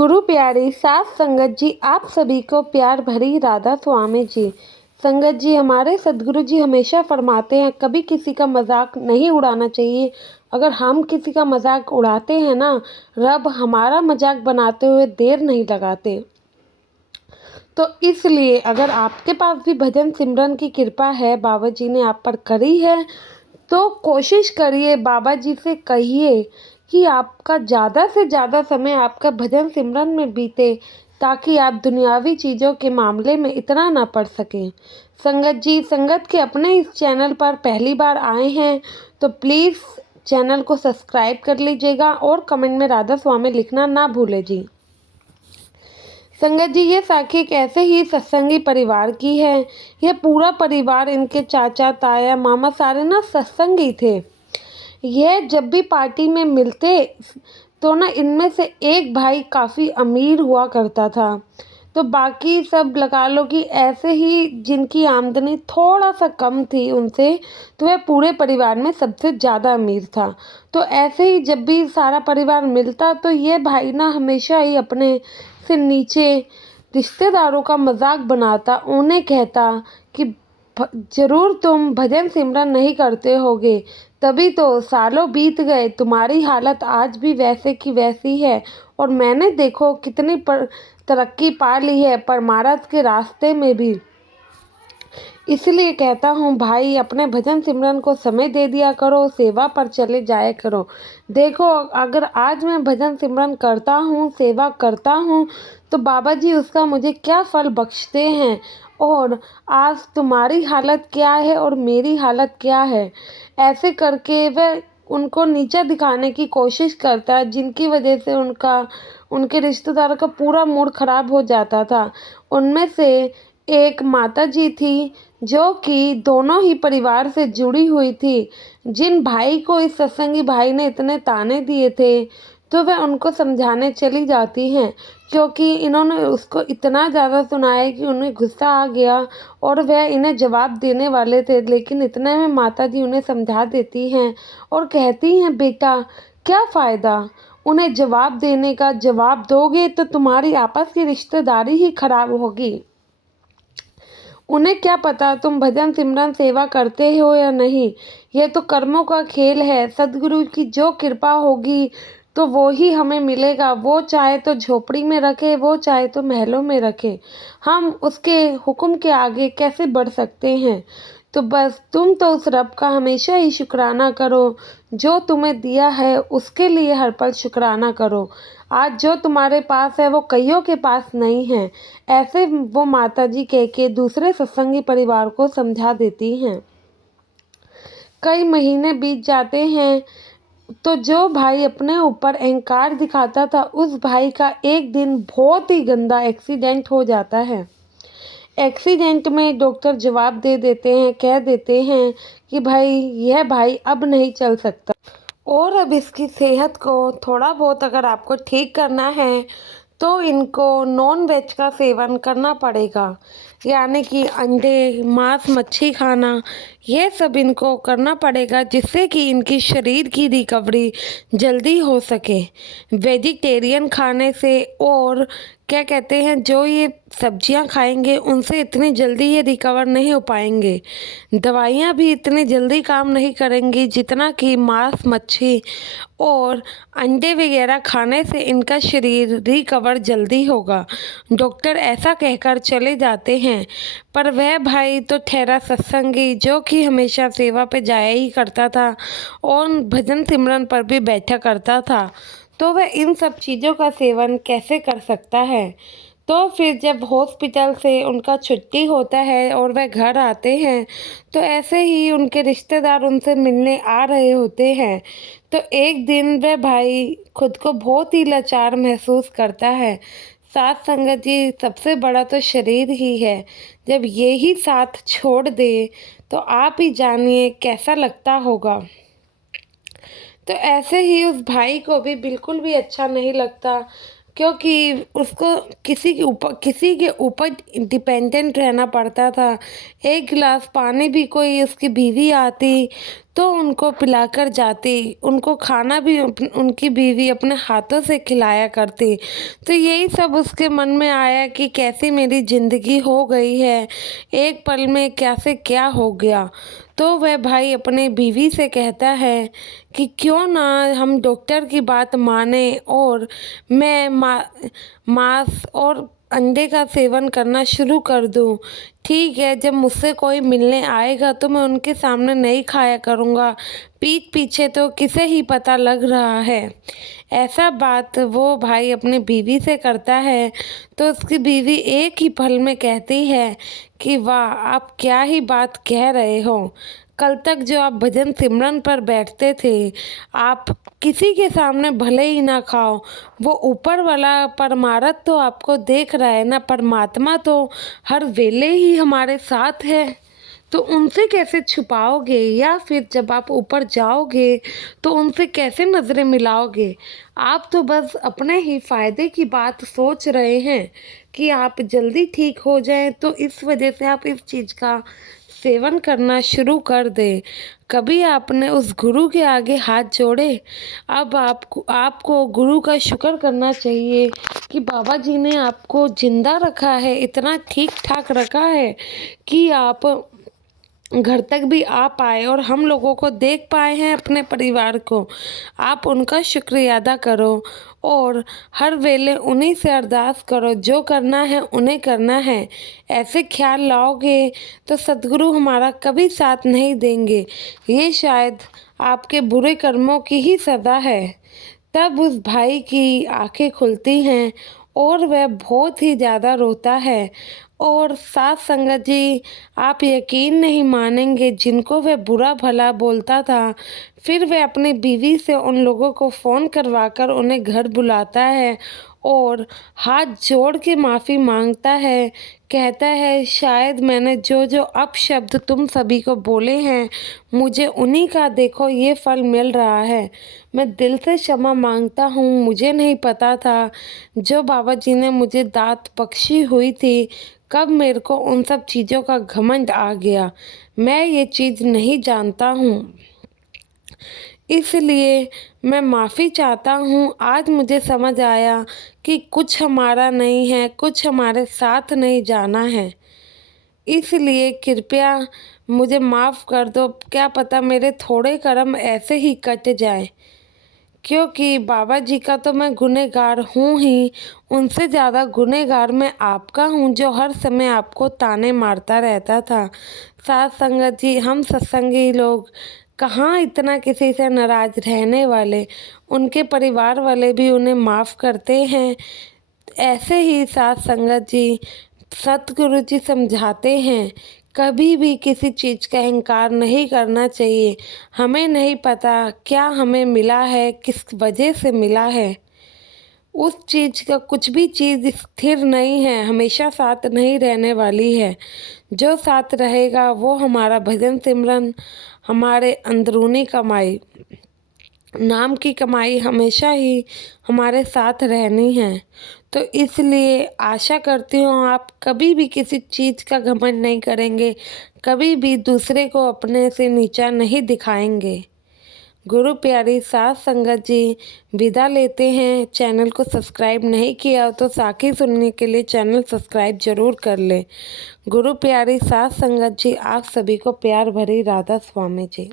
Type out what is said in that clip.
गुरु प्यारी साथ संगत जी, आप सभी को प्यार भरी राधा स्वामी जी। संगत जी, हमारे सदगुरु जी हमेशा फरमाते हैं कभी किसी का मजाक नहीं उड़ाना चाहिए। अगर हम किसी का मजाक उड़ाते हैं ना, रब हमारा मजाक बनाते हुए देर नहीं लगाते। तो इसलिए अगर आपके पास भी भजन सिमरन की कृपा है, बाबा जी ने आप पर करी है, तो कोशिश करिए, बाबा जी से कहिए कि आपका ज़्यादा से ज़्यादा समय आपका भजन सिमरन में बीते, ताकि आप दुनियावी चीज़ों के मामले में इतना ना पड़ सकें। संगत जी, संगत के अपने इस चैनल पर पहली बार आए हैं तो प्लीज़ चैनल को सब्सक्राइब कर लीजिएगा और कमेंट में राधा स्वामी लिखना ना भूलें जी। संगत जी, ये साखी एक ऐसे ही सत्संगी परिवार की है। यह पूरा परिवार, इनके चाचा ताया मामा सारे ना सत्संगी थे। यह जब भी पार्टी में मिलते तो ना इनमें से एक भाई काफ़ी अमीर हुआ करता था, तो बाकी सब लगा लो कि ऐसे ही जिनकी आमदनी थोड़ा सा कम थी उनसे, तो वह पूरे परिवार में सबसे ज़्यादा अमीर था। तो ऐसे ही जब भी सारा परिवार मिलता तो ये भाई ना हमेशा ही अपने से नीचे रिश्तेदारों का मजाक बनाता, उन्हें कहता कि जरूर तुम भजन सिमरन नहीं करते होगे, तभी तो सालों बीत गए, तुम्हारी हालत आज भी वैसे की वैसी है, और मैंने देखो कितनी तरक्की पा ली है परमारथ के रास्ते में भी। इसलिए कहता हूँ भाई, अपने भजन सिमरन को समय दे दिया करो, सेवा पर चले जाया करो। देखो, अगर आज मैं भजन सिमरन करता हूँ, सेवा करता हूँ, तो बाबा जी उसका मुझे क्या फल बख्शते हैं, और आज तुम्हारी हालत क्या है और मेरी हालत क्या है। ऐसे करके वह उनको नीचा दिखाने की कोशिश करता है, जिनकी वजह से उनके रिश्तेदारों का पूरा मूड खराब हो जाता था। उनमें से एक माता जी थी जो कि दोनों ही परिवार से जुड़ी हुई थी। जिन भाई को इस सत्संगी भाई ने इतने ताने दिए थे, तो वह उनको समझाने चली जाती हैं, क्योंकि इन्होंने उसको इतना ज़्यादा सुनाया कि उन्हें गुस्सा आ गया और वह इन्हें जवाब देने वाले थे। लेकिन इतने में माता जी उन्हें समझा देती हैं और कहती हैं, बेटा क्या फ़ायदा उन्हें जवाब देने का, जवाब दोगे तो तुम्हारी आपस की रिश्तेदारी ही खराब होगी। उन्हें क्या पता तुम भजन सिमरन सेवा करते हो या नहीं, यह तो कर्मों का खेल है। सदगुरु की जो कृपा होगी तो वो ही हमें मिलेगा। वो चाहे तो झोपड़ी में रखे, वो चाहे तो महलों में रखे, हम उसके हुक्म के आगे कैसे बढ़ सकते हैं। तो बस तुम तो उस रब का हमेशा ही शुक्राना करो, जो तुम्हें दिया है उसके लिए हर पल शुक्राना करो। आज जो तुम्हारे पास है वो कईयों के पास नहीं है। ऐसे वो माताजी कह के दूसरे सत्संगी परिवार को समझा देती हैं। कई महीने बीत जाते हैं, तो जो भाई अपने ऊपर अहंकार दिखाता था, उस भाई का एक दिन बहुत ही गंदा एक्सीडेंट हो जाता है। एक्सीडेंट में डॉक्टर जवाब दे देते हैं, कह देते हैं कि भाई यह भाई अब नहीं चल सकता, और अब इसकी सेहत को थोड़ा बहुत अगर आपको ठीक करना है तो इनको नॉन वेज का सेवन करना पड़ेगा, यानी कि अंडे, मांस, मच्छी खाना, ये सब इनको करना पड़ेगा, जिससे कि इनकी शरीर की रिकवरी जल्दी हो सके। वेजिटेरियन खाने से और क्या कहते हैं, जो ये सब्जियां खाएंगे उनसे इतनी जल्दी ये रिकवर नहीं हो पाएंगे। दवाइयां भी इतनी जल्दी काम नहीं करेंगी जितना कि मांस, मच्छी और अंडे वगैरह खाने से इनका शरीर रिकवर जल्दी होगा। डॉक्टर ऐसा कहकर चले जाते हैं, पर वह भाई तो ठहरा सत्संगी, जो कि हमेशा सेवा पे जाया ही करता था और भजन सिमरन पर भी बैठा करता था, तो वह इन सब चीज़ों का सेवन कैसे कर सकता है। तो फिर जब हॉस्पिटल से उनका छुट्टी होता है और वह घर आते हैं, तो ऐसे ही उनके रिश्तेदार उनसे मिलने आ रहे होते हैं। तो एक दिन वह भाई खुद को बहुत ही लाचार महसूस करता है। साथ संगत जी, सबसे बड़ा तो शरीर ही है, जब ये ही साथ छोड़ दे तो आप ही जानिए कैसा लगता होगा। तो ऐसे ही उस भाई को भी बिल्कुल भी अच्छा नहीं लगता, क्योंकि उसको किसी के ऊपर डिपेंडेंट रहना पड़ता था। एक गिलास पानी भी कोई उसकी बीवी आती तो उनको पिलाकर जाती, उनको खाना भी उनकी बीवी अपने हाथों से खिलाया करती। तो यही सब उसके मन में आया कि कैसी मेरी ज़िंदगी हो गई है, एक पल में कैसे क्या हो गया। तो वह भाई अपने बीवी से कहता है कि क्यों ना हम डॉक्टर की बात माने और मैं मांस और अंडे का सेवन करना शुरू कर दूं। ठीक है, जब मुझसे कोई मिलने आएगा तो मैं उनके सामने नहीं खाया करूँगा, पीठ पीछे तो किसे ही पता लग रहा है। ऐसा बात वो भाई अपने बीवी से करता है तो उसकी बीवी एक ही पल में कहती है कि वाह, आप क्या ही बात कह रहे हो। कल तक जो आप भजन सिमरन पर बैठते थे, आप किसी के सामने भले ही ना खाओ, वो ऊपर वाला परमारथ तो आपको देख रहा है ना, परमात्मा तो हर वेले ही हमारे साथ है। तो उनसे कैसे छुपाओगे, या फिर जब आप ऊपर जाओगे तो उनसे कैसे नज़रें मिलाओगे। आप तो बस अपने ही फ़ायदे की बात सोच रहे हैं कि आप जल्दी ठीक हो जाएं, तो इस वजह से आप इस चीज़ का सेवन करना शुरू कर दें। कभी आपने उस गुरु के आगे हाथ जोड़े। अब आपको गुरु का शुक्र करना चाहिए कि बाबा जी ने आपको ज़िंदा रखा है, इतना ठीक ठाक रखा है कि आप घर तक भी आ पाए और हम लोगों को देख पाए हैं, अपने परिवार को। आप उनका शुक्रिया अदा करो और हर वेले उन्हीं से अरदास करो, जो करना है उन्हें करना है। ऐसे ख्याल लाओगे तो सद्गुरु हमारा कभी साथ नहीं देंगे। ये शायद आपके बुरे कर्मों की ही सज़ा है। तब उस भाई की आंखें खुलती हैं और वह बहुत ही ज़्यादा रोता है। और साथ संगत जी, आप यकीन नहीं मानेंगे, जिनको वह बुरा भला बोलता था, फिर वह अपनी बीवी से उन लोगों को फ़ोन करवाकर उन्हें घर बुलाता है और हाथ जोड़ के माफ़ी मांगता है। कहता है, शायद मैंने जो जो अपशब्द तुम सभी को बोले हैं, मुझे उन्हीं का देखो ये फल मिल रहा है। मैं दिल से क्षमा मांगता हूँ, मुझे नहीं पता था जो बाबा जी ने मुझे दात बख्शी हुई थी, कब मेरे को उन सब चीज़ों का घमंड आ गया। मैं ये चीज़ नहीं जानता हूँ, इसलिए मैं माफ़ी चाहता हूँ। आज मुझे समझ आया कि कुछ हमारा नहीं है, कुछ हमारे साथ नहीं जाना है, इसलिए कृपया मुझे माफ़ कर दो। क्या पता मेरे थोड़े कर्म ऐसे ही कट जाएं, क्योंकि बाबा जी का तो मैं गुनहगार हूँ ही, उनसे ज़्यादा गुनहगार मैं आपका हूँ, जो हर समय आपको ताने मारता रहता था। साथ संगत जी, हम सत्संगी लोग कहाँ इतना किसी से नाराज़ रहने वाले। उनके परिवार वाले भी उन्हें माफ़ करते हैं। ऐसे ही साथ संगत जी, सतगुरु जी समझाते हैं, कभी भी किसी चीज़ का अहंकार नहीं करना चाहिए। हमें नहीं पता क्या हमें मिला है, किस वजह से मिला है। उस चीज़ का कुछ भी चीज़ स्थिर नहीं है, हमेशा साथ नहीं रहने वाली है। जो साथ रहेगा वो हमारा भजन सिमरन, हमारे अंदरूनी कमाई, नाम की कमाई हमेशा ही हमारे साथ रहनी है। तो इसलिए आशा करती हूँ आप कभी भी किसी चीज़ का घमंड नहीं करेंगे, कभी भी दूसरे को अपने से नीचा नहीं दिखाएंगे। गुरु प्यारी साथ संगत जी, विदा लेते हैं। चैनल को सब्सक्राइब नहीं किया तो साखी सुनने के लिए चैनल सब्सक्राइब जरूर कर लें। गुरु प्यारी साथ संगत जी, आप सभी को प्यार भरी राधा स्वामी जी।